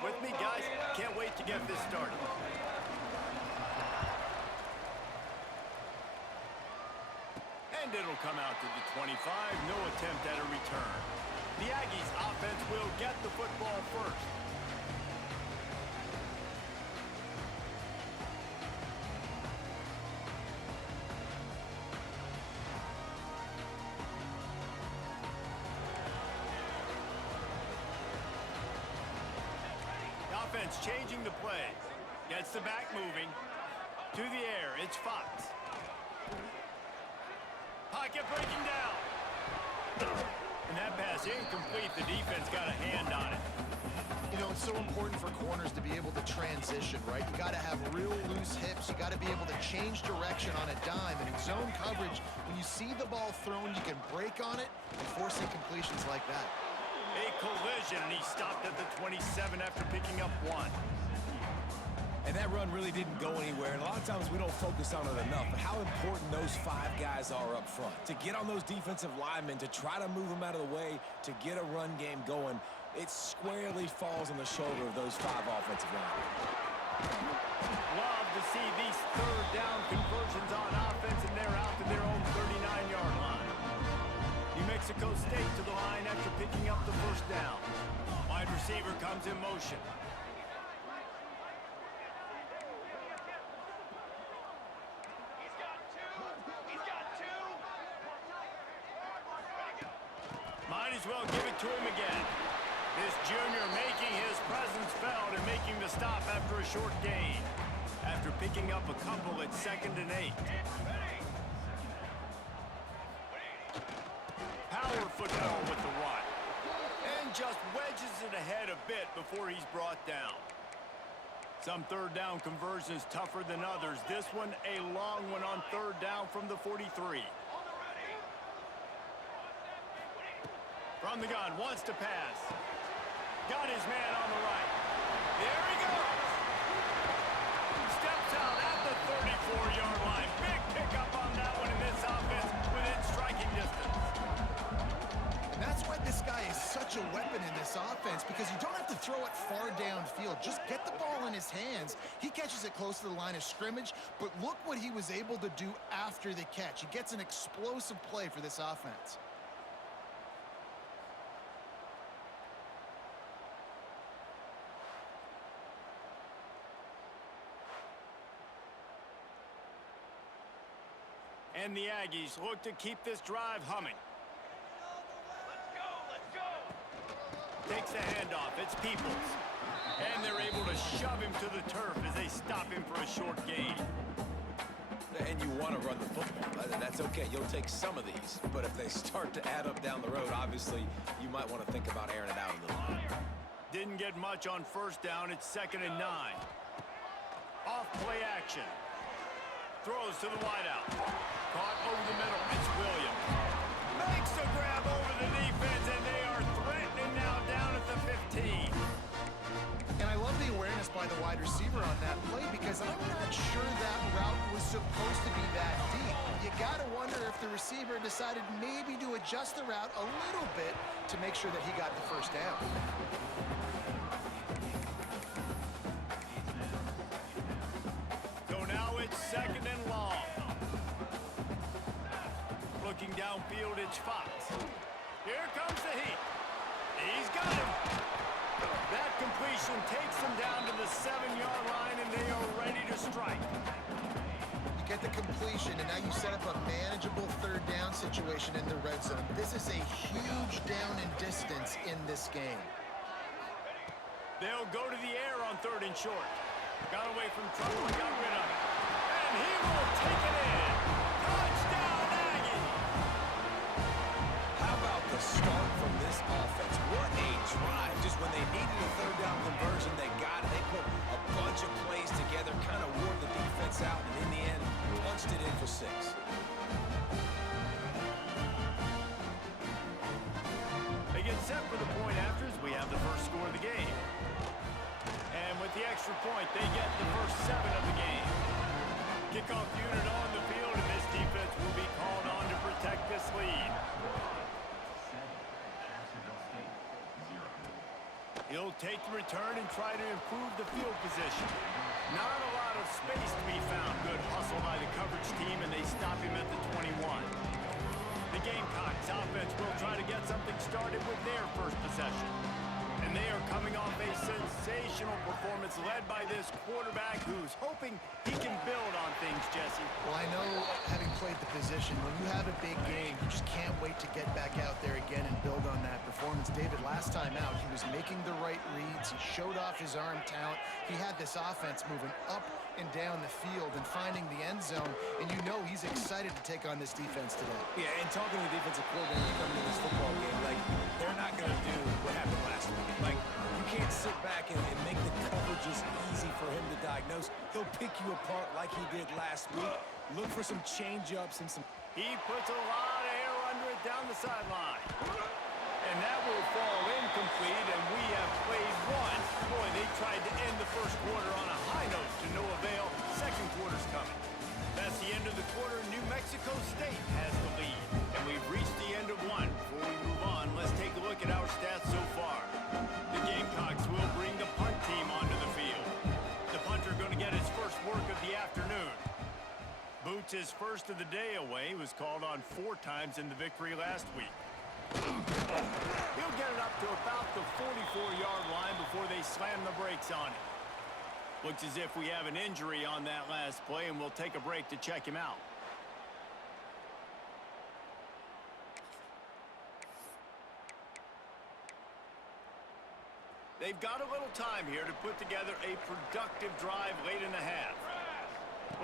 With me, guys. Can't wait to get this started. And it'll come out to the 25. No attempt at a return. The Aggies offense will get the football first. Offense changing the play. Gets the back moving. To the air, it's Fox. Pocket breaking down. And that pass incomplete. The defense got a hand on it. You know, it's so important for corners to be able to transition, right? You got to have real loose hips. You got to be able to change direction on a dime. And in zone coverage, when you see the ball thrown, you can break on it and force incompletions like that. A collision, and he stopped at the 27 after picking up one. And that run really didn't go anywhere, and a lot of times we don't focus on it enough, but how important those 5 guys are up front. To get on those defensive linemen, to try to move them out of the way, to get a run game going, it squarely falls on the shoulder of those 5 offensive linemen. Love to see these third down conversions on offense, and they're out to their own 39-yard line. New Mexico State to the line after picking up the first down. Wide receiver comes in motion. Might as well give it to him again. This junior making his presence felt and making the stop after a short gain. After picking up a couple at 2nd and 8. Power football with the run. And just wedges it ahead a bit before he's brought down. Some third down conversions tougher than others. This one a long one on third down from the 43. From the gun, wants to pass. Got his man on the right. There he goes. Steps out at the 34-yard line. Big pickup on that one in this offense within striking distance. And that's why this guy is such a weapon in this offense, because you don't have to throw it far downfield. Just get the ball in his hands. He catches it close to the line of scrimmage, but look what he was able to do after the catch. He gets an explosive play for this offense. And the Aggies look to keep this drive humming. Let's go. Takes the handoff. It's Peoples. And they're able to shove him to the turf as they stop him for a short gain. And you want to run the football. That's okay. You'll take some of these. But if they start to add up down the road, obviously, you might want to think about airing it out a little bit. Didn't get much on first down. It's 2nd and 9. Off play action. Throws to the wideout. Caught over the middle. It's Williams. Makes the grab over the defense, and they are threatening now down at the 15. And I love the awareness by the wide receiver on that play, because I'm not sure that route was supposed to be that deep. You got to wonder if the receiver decided maybe to adjust the route a little bit to make sure that he got the first down. So now it's 2nd and long. Looking downfield, it's Fox. Here comes the heat. He's got him. That completion takes them down to the 7-yard line, and they are ready to strike. You get the completion, and now you set up a manageable third down situation in the red zone. This is a huge down in distance in this game. They'll go to the air on 3rd and short. Got away from trouble and got rid of it. And he will take it in. Touchdown, Aggie! How about the start from this offense? What a drive. Just when they needed a third down conversion, they got it. They put a bunch of plays together, kind of wore the defense out, and in the end, punched it in for 6. They get set for the point afters. We have the first score of the game. And with the extra point, they get the first 7 of the game. Kickoff unit on the field, and this defense will be called on to protect this lead. He'll take the return and try to improve the field position. Not a lot of space to be found. Good hustle by the coverage team, and they stop him at the 21. The Gamecocks offense will try to get something started with their first possession. And they are coming off a sensational performance led by this quarterback who's hoping he can build on things, Jesse. Well, I know, having played the position, when you have a big game, you just can't wait to get back out there again and build on that performance. David, last time out, he was making the right reads. He showed off his arm talent. He had this offense moving up and down the field and finding the end zone, and you know he's excited to take on this defense today. Yeah, and talking to the defensive coordinator coming in this football game, like, they're not going to do what happened last week. Like, you can't sit back and make the coverages easy for him to diagnose. He'll pick you apart like he did last week. Look for some change-ups and some... He puts a lot of air under it down the sideline. And that will fall incomplete, and we have played one. Boy, they tried to end the first quarter on a high note to no avail. Second quarter's coming. That's the end of the quarter. New Mexico State has the lead. And we've reached the end of one. Before we move on, let's take a look at our stats so far. The Gamecocks will bring the punt team onto the field. The punter going to get his first work of the afternoon. Boots his first of the day away. He was called on 4 times in the victory last week. He'll get it up to about the 44-yard line before they slam the brakes on him. Looks as if we have an injury on that last play, and we'll take a break to check him out. They've got a little time here to put together a productive drive late in the half.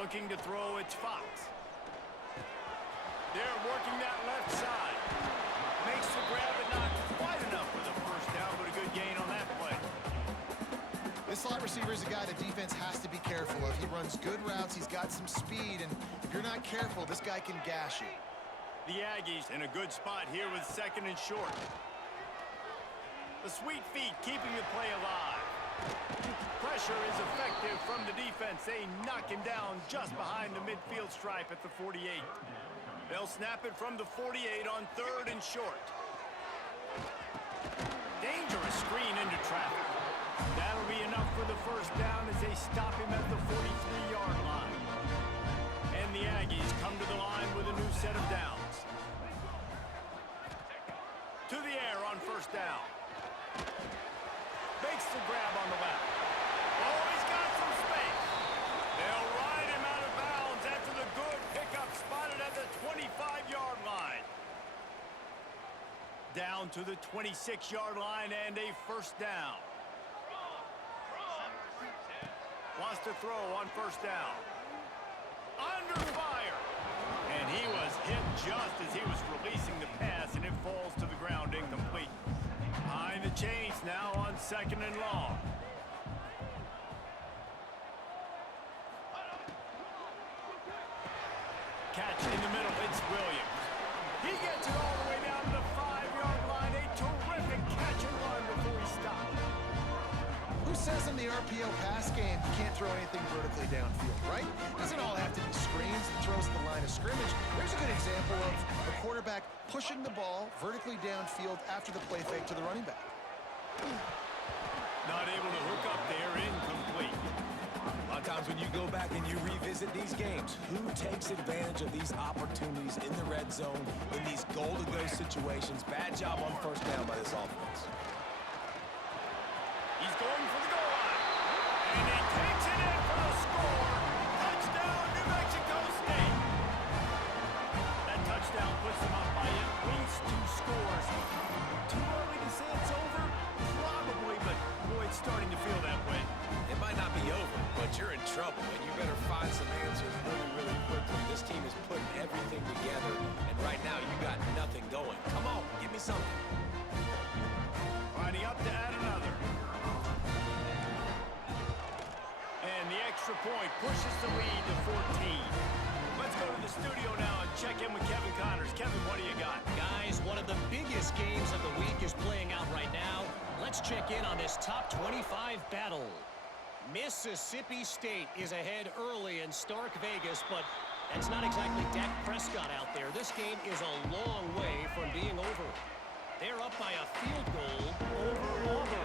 Looking to throw, it's Fox. They're working that left side. Makes the grab, but not quite enough for the first down, but a good gain on that play. This slot receiver is a guy the defense has to be careful of. He runs good routes, he's got some speed, and if you're not careful, this guy can gash you. The Aggies in a good spot here with 2nd and short. The sweet feet keeping the play alive. Pressure is effective from the defense. They knock him down just behind the midfield stripe at the 48. They'll snap it from the 48 on 3rd and short. Dangerous screen into traffic. That'll be enough for the first down as they stop him at the 43-yard line. And the Aggies come to the line with a new set of downs. To the air on first down. Makes the grab on the left. Oh, he's got some space. They'll ride him out of bounds after the good pickup spotted at the 25-yard line. Down to the 26-yard line and a first down. Wants to throw on first down. Under fire. And he was hit just as he was releasing the pass, and it falls to the ground incomplete. Behind the chains now on 2nd and long. Catch in the middle, it's Williams. He gets it all the way down to the 5-yard line. A terrific catch and run before he stopped. Who says in the RPO pass game you can't throw anything vertically downfield, right? Doesn't all have to be screens and throws at the line of scrimmage. There's a good example of a quarterback pushing the ball vertically downfield after the play fake to the running back. Not able to hook up there, incomplete. A lot of times when you go back and you revisit these games, who takes advantage of these opportunities in the red zone, in these goal-to-go situations? Bad job on first down by this offense. He's going for the goal line. And he takes it in for the score. Touchdown, New Mexico State. That touchdown puts them up by at least 2 scores. Too early to say it's over? Probably, but boy, it's starting to feel that way. It might not be over, but you're in trouble, and you better find some answers really, really quickly. This team is putting everything together, and right now you got nothing going. Come on, give me something. Lining up to add another. And the extra point pushes the lead to 14. Let's go to the studio now and check in with Kevin Connors. Kevin, what do you got? Guys, one of the biggest games of the week is playing out right now. Let's check in on this top 25 battle. Mississippi State is ahead early in Stark Vegas, but that's not exactly Dak Prescott out there. This game is a long way from being over. They're up by a field goal over.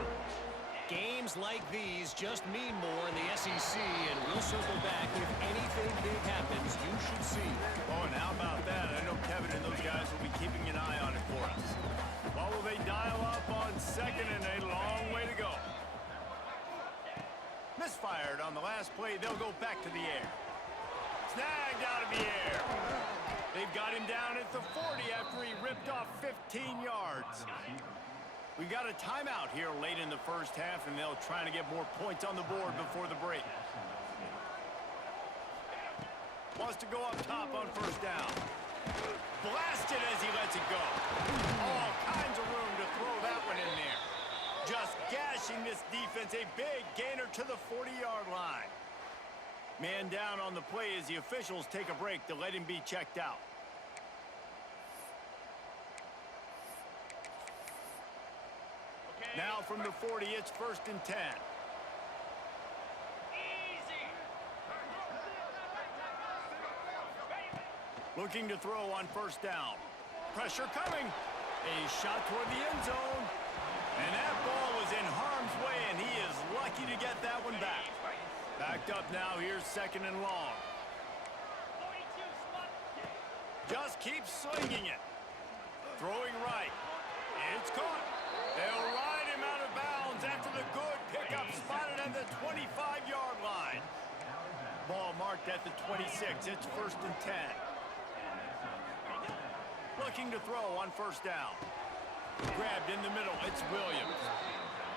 Games like these just mean more in the SEC, and we'll circle back if anything big happens. You should see. Oh, and how about that? I know Kevin and those guys will be keeping an eye on it for us. What will they dial up on second and a long way to go? Misfired on the last play. They'll go back to the air. Snagged out of the air. They've got him down at the 40 after he ripped off 15 yards. We got a timeout here late in the first half, and they'll try to get more points on the board before the break. Wants to go up top on first down. Blasted as he lets it go. All kinds of room to throw that one in there. Just gashing this defense. A big gainer to the 40-yard line. Man down on the play as the officials take a break to let him be checked out. Now from the 40, it's 1st and 10. Looking to throw on first down. Pressure coming. A shot toward the end zone. And that ball was in harm's way, and he is lucky to get that one back. Backed up now, here's 2nd and long. Just keep slinging it. Throwing right. It's caught. They'll ride him out of bounds after the good pickup spotted at the 25-yard line. Ball marked at the 26. It's 1st and 10. Looking to throw on first down. Grabbed in the middle. It's Williams.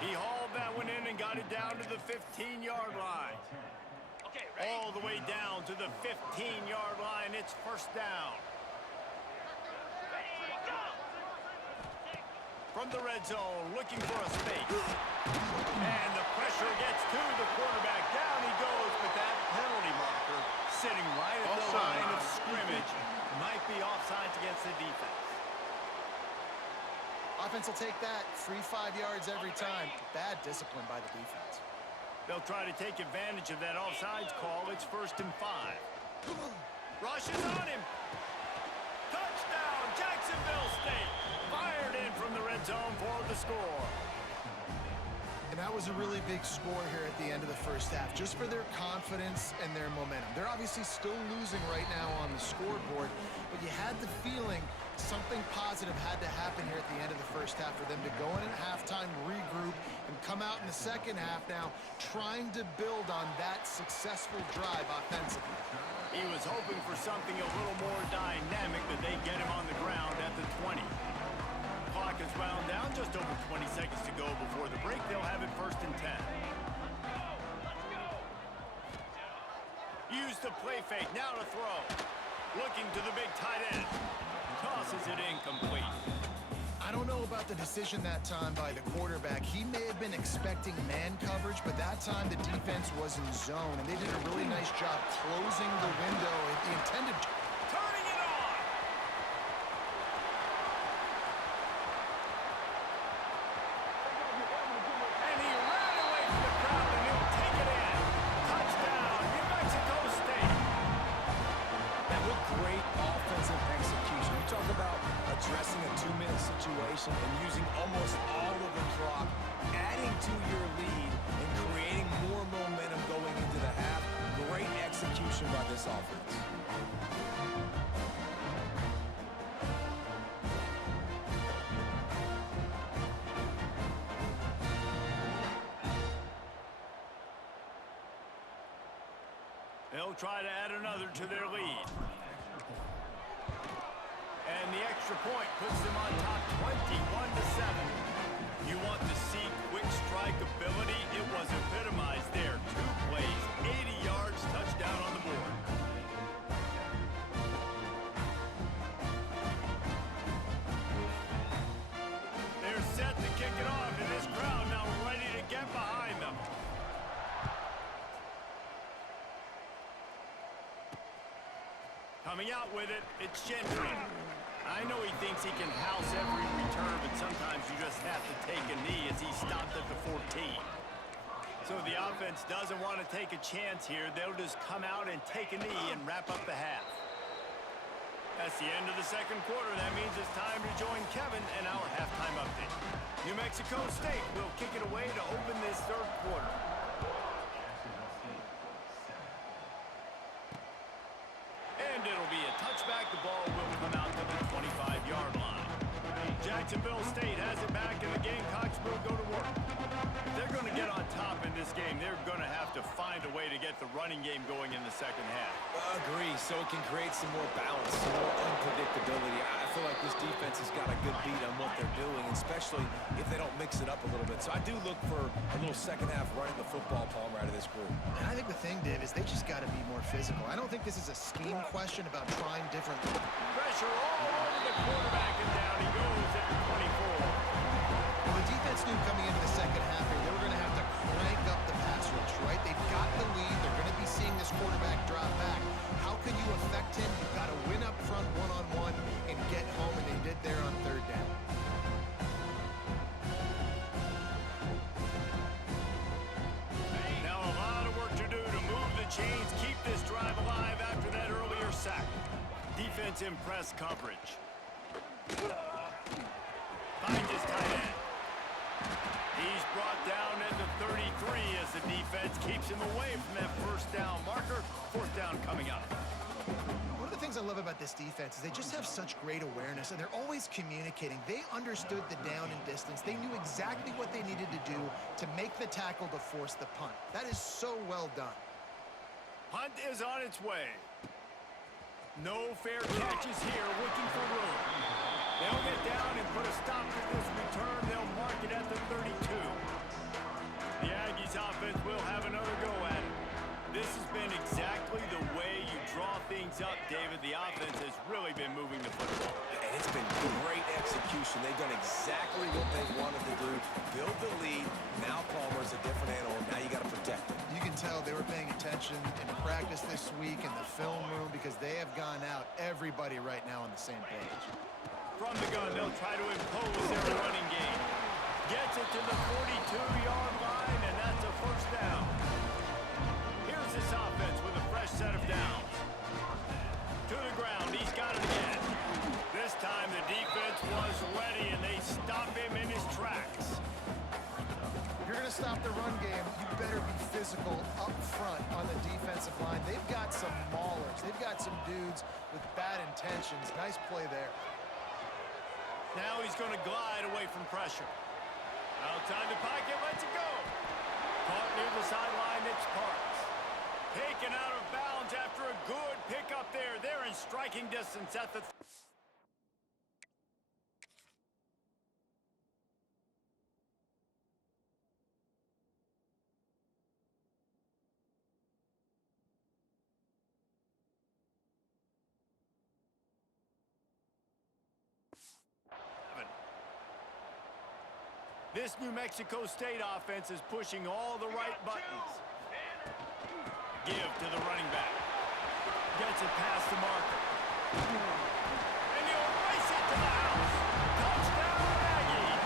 He hauled that one in and got it down to the 15-yard line. All the way down to the 15-yard line. It's first down. From the red zone, looking for a space. And the pressure gets to the quarterback. Down he goes, but that penalty marker sitting right at the line of scrimmage might be offsides against the defense. Offense will take that. Free 5 yards every time. Bad discipline by the defense. They'll try to take advantage of that offsides call. It's 1st and 5. Rushes on him. Touchdown, Jacksonville State. Fired in from the red zone for the score. And that was a really big score here at the end of the first half, just for their confidence and their momentum. They're obviously still losing right now on the scoreboard, but you had the feeling something positive had to happen here at the end of the first half for them to go in at halftime, regroup, and come out in the second half now trying to build on that successful drive offensively. He was hoping for something a little more dynamic, but they get him on the ground at the 20. Clock is wound down, just over 20 seconds to go before the break. They'll have it 1st and 10. Use the play fake, now to throw. Looking to the big tight end. Tosses it incomplete. I don't know about the decision that time by the quarterback. He may have been expecting man coverage, but that time the defense was in zone, and they did a really nice job closing the window at the intended. Turning it on! And he ran away from the crowd, and he'll take it in. Touchdown, New Mexico State. That was great offensive execution. You talk about addressing a 2-minute situation and using almost all of the clock, adding to your lead and creating more momentum going into the half. Great execution by this offense. They'll try to add another to their lead. And the extra point puts them on top 21-7. You want to see quick strike ability? It was epitomized there. 2 plays, 80 yards, touchdown on the board. They're set to kick it off, and this crowd now ready to get behind them. Coming out with it, it's Gentry. I know he thinks he can house every return, but sometimes you just have to take a knee as he stopped at the 14. So the offense doesn't want to take a chance here. They'll just come out and take a knee and wrap up the half. That's the end of the second quarter. That means it's time to join Kevin and our halftime update. New Mexico State will kick it away to open this third quarter. And it'll be a touchback. The ball will come out to the 25-yard line. Jacksonville State has it back, and the Gamecocks will go to work. If they're going to get on top in this game, they're going to have to find a way to get the running game going in the second half. Agree, so it can create some more balance, some more unpredictability. I feel like this defense has got a good beat on what they're doing, especially if they don't mix it up a little bit. So I do look for a little second half running the football Palmer out of this group. And I think the thing, Dave, is they just got to be more physical. I don't think this is a scheme question about trying different. Pressure all over the quarterback, and down he goes at the 24. Well, the defense knew coming into the second half here, they were going to have to crank up the pass rush, right? They've got the lead. They're going to be seeing this quarterback drop back. How can you affect him? You've got to win up front one-on-one and get home, and they did there on third down. Now a lot of work to do to move the chains, keep this drive alive after that earlier sack. Defense in press coverage. Finds his tight end. He's brought down at the 33 as the defense keeps him away from that first down marker. Fourth down coming up. One of the things I love about this defense is they just have such great awareness, and they're always communicating. They understood the down and distance. They knew exactly what they needed to do to make the tackle to force the punt. That is so well done. Punt is on its way. No fair catches here, looking for room. They'll get down and put a stop to this return. They'll mark it at the 32. The Aggies offense will have another go at it. This has been exactly the way you draw things up, David. The offense has really been moving the football. And it's been great execution. They've done exactly what they wanted to do. Build the lead. Now Palmer's a different animal. Now you got to protect him. You can tell they were paying attention in practice this week in the film room because they have gone out, everybody right now on the same page. From the gun, they'll try to impose their running game. Gets it to the 42-yard line, and that's a first down. Here's this offense with a fresh set of downs. To the ground, he's got it again. This time the defense was ready, and they stop him in his tracks. If you're going to stop the run game, you better be physical up front on the defensive line. They've got some maulers. They've got some dudes with bad intentions. Nice play there. Now he's going to glide away from pressure. Outside the pocket, lets it go. Caught near the sideline, it's Parks. Taken out of bounds after a good pickup there. They're in striking distance at the... This New Mexico State offense is pushing all the right buttons. Give to the running back. Gets it past the marker. And he'll race it to the house. Touchdown, Aggies.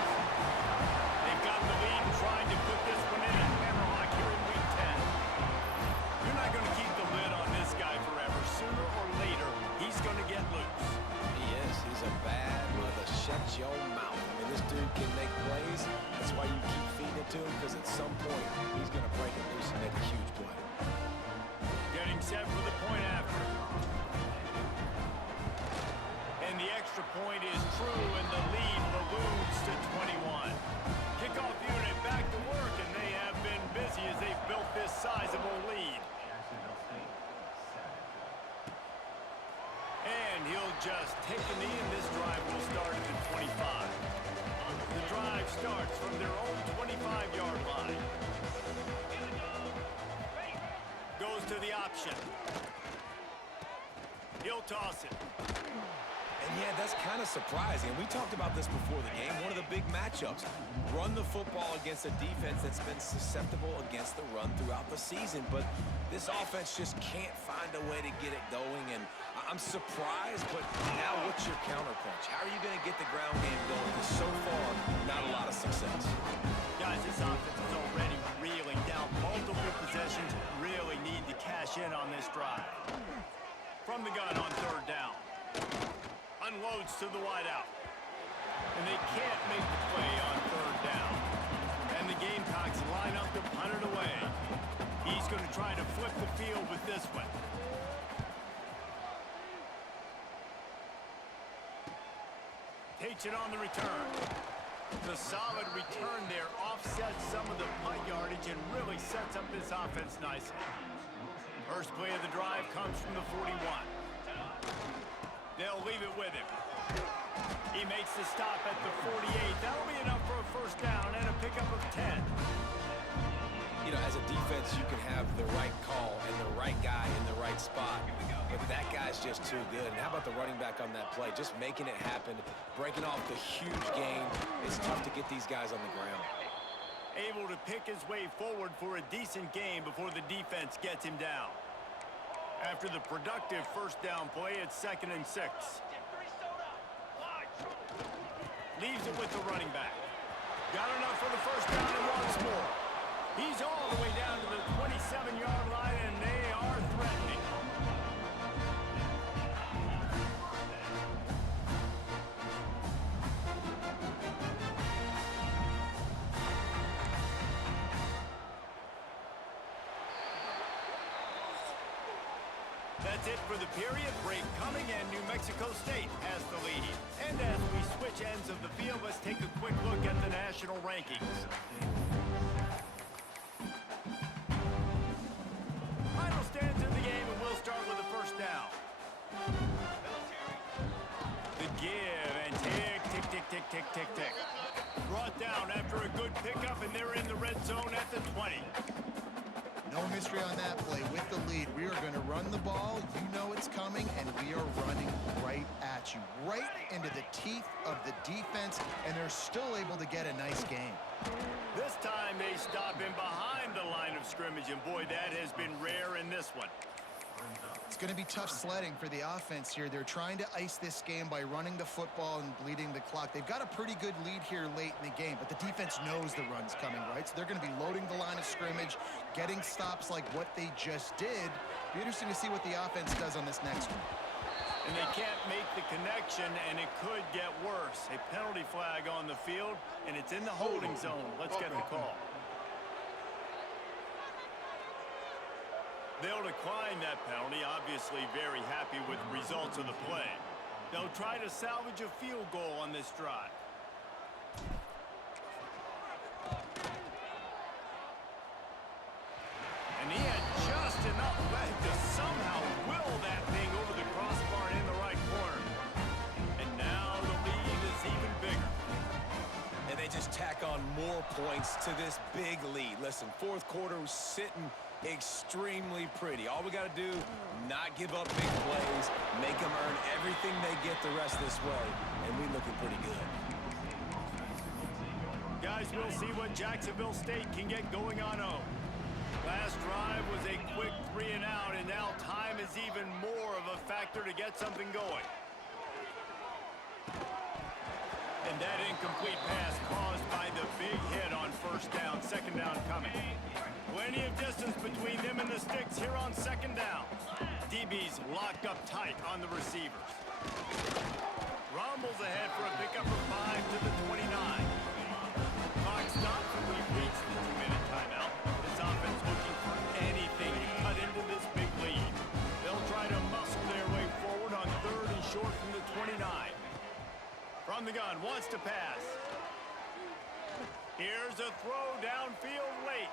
They've got the lead trying to put this one in a hammerlock here in Week 10. You're not going to keep the lid on this guy forever. Sooner or later, he's going to get loose. He is. He's a bad mother. Shut your mouth. I mean, this dude can make plays. That's why you keep feeding it to him, because at some point, he's going to break it loose and make a huge play. Getting set for the point after. And the extra point is true, and the lead balloons to 21. Kickoff unit back to work, and they have been busy as they've built this sizable lead. And he'll just take the knee, and this drive will start at the 25. The drive starts from their own 25-yard line. Goes to the option. He'll toss it. And yeah, that's kind of surprising. We talked about this before the game. One of the big matchups. Run the football against a defense that's been susceptible against the run throughout the season. But this offense just can't find a way to get it going. And I'm surprised, but now what's your counterpunch? How are you going to get the ground game going? Because so far, not a lot of success. Guys, this offense is already reeling down multiple possessions. Really need to cash in on this drive. From the gun on third down. Unloads to the wideout. And they can't make the play on third down. And the Gamecocks line up to punt it away. He's going to try to flip the field with this one. Takes it on the return. The solid return there offsets some of the punt yardage and really sets up this offense nicely. First play of the drive comes from the 41. They'll leave it with him. He makes the stop at the 48. That'll be enough for a first down and a pickup of 10. You know, as a defense, you can have the right call and the right guy in the right spot. But that guy's just too good. And how about the running back on that play? Just making it happen, breaking off the huge gain. It's tough to get these guys on the ground. Able to pick his way forward for a decent game before the defense gets him down. After the productive first down play, it's 2nd and 6. Leaves it with the running back. Got enough for the first down and once more. He's all the way down to the 27-yard line, and they are threatening. That's it for the period. Break coming, and New Mexico State has the lead. And as we switch ends of the field, let's take a quick look at the national rankings. Final stands in the game, and we'll start with the first down. The give, and tick, tick, tick, tick, tick, tick, tick. Brought down after a good pickup, and they're in the red zone at the 20. No mystery on that play. With the lead, we are going to run the ball. You know it's coming, and we are running right at you. Right into the teeth of the defense, and they're still able to get a nice game. This time they stop him behind the line of scrimmage, and boy, that has been rare in this one. It's going to be tough sledding for the offense here. They're trying to ice this game by running the football and bleeding the clock. They've got a pretty good lead here late in the game, but the defense knows the run's coming, right? So they're going to be loading the line of scrimmage, getting stops like what they just did. Be interesting to see what the offense does on this next one. And they can't make the connection, and it could get worse. A penalty flag on the field, and it's in the holding zone. Let's get the call. They'll decline that penalty, obviously very happy with the results of the play. They'll try to salvage a field goal on this drive. And he had just enough leg to somehow will that thing over the crossbar in the right corner. And now the lead is even bigger. And they just tack on more points to this big lead. Listen, fourth quarter was sitting extremely pretty. All we got to do, not give up big plays, make them earn everything they get the rest this way, and we're looking pretty good. Guys, we'll see what Jacksonville State can get going on home. Last drive was a quick 3 and out, and now time is even more of a factor to get something going. And that incomplete pass caused by the big hit on first down, second down coming. Plenty of distance between them and the sticks here on second down. DB's locked up tight on the receivers. Rumbles ahead for a pickup of 5 to the 29. Clock stops and we've reached the 2-minute timeout. This offense looking for anything to cut into this big lead. They'll try to muscle their way forward on 3rd and short from the 29. From the gun, wants to pass. Here's a throw downfield late.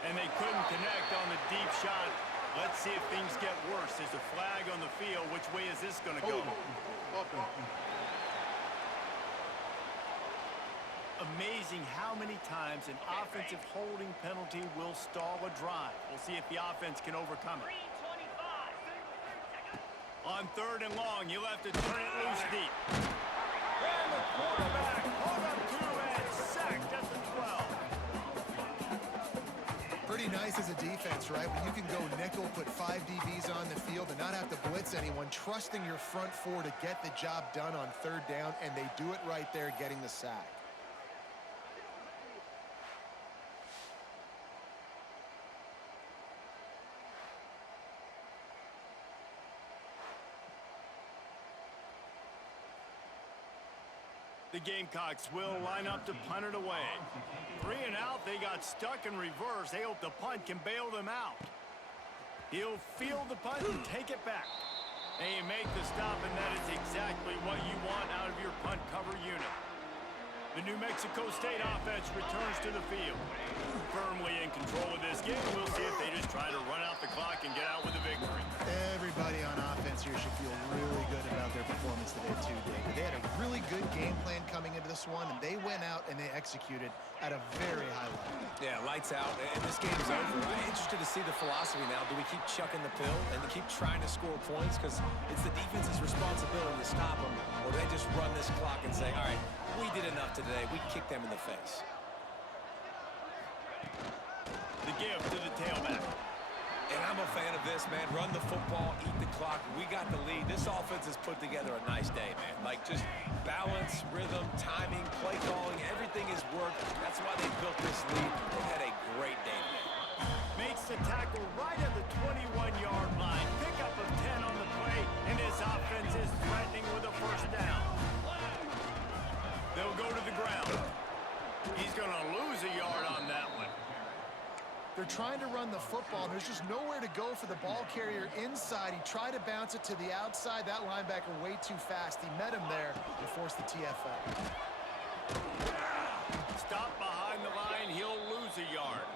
And they couldn't connect on the deep shot. Let's see if things get worse. There's a flag on the field. Which way is this going to go? Amazing how many times an offensive holding penalty will stall a drive. We'll see if the offense can overcome it. On 3rd and long, you'll have to turn it loose deep. And the quarterback caught up to and sacked at the 12. Pretty nice as a defense, right? When you can go nickel, put 5 DBs on the field and not have to blitz anyone, trusting your front 4 to get the job done on 3rd down, and they do it right there, getting the sack. The Gamecocks will line up to punt it away. 3 and out, they got stuck in reverse. They hope the punt can bail them out. He'll field the punt and take it back. And you make the stop, and that is exactly what you want out of your punt cover unit. The New Mexico State offense returns to the field. Firmly in control of this game. We'll see if they just try to run out the clock and get out with a victory. Everybody on offense here should feel really good about their performance today, too, David. They had a really good game plan coming into this one, and they went out and they executed at a very high level. Yeah, lights out, and this game's over. I'm interested to see the philosophy now. Do we keep chucking the pill and keep trying to score points? Because it's the defense's responsibility to stop them, or they just run this clock and say, all right, we did enough today. We kicked them in the face. The give to the tailback. And I'm a fan of this, man. Run the football, eat the clock. We got the lead. This offense has put together a nice day, man. Like, just balance, rhythm, timing, play calling, everything has worked. That's why they built this lead. They had a great day today. Makes the tackle right at the 21-yard line. Pickup of 10 on the play, and this offense is threatening with a first down. They'll go to the ground. He's going to lose a yard on that one. They're trying to run the football, and there's just nowhere to go for the ball carrier inside. He tried to bounce it to the outside. That linebacker way too fast. He met him there and forced the TFL. Stop behind the line. He'll lose a yard.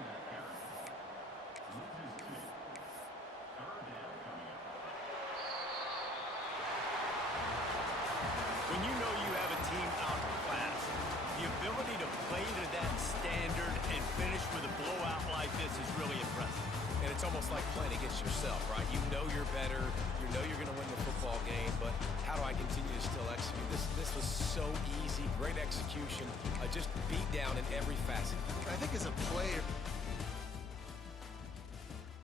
When you know you have a team outclassed, the ability to play to that standard and finish with a blowout like this is really impressive. And it's almost like playing against yourself, right? You know you're better. You know you're going to win the football game, but how do I continue to still execute? This was so easy. Great execution. Just beat down in every facet. I think as a player,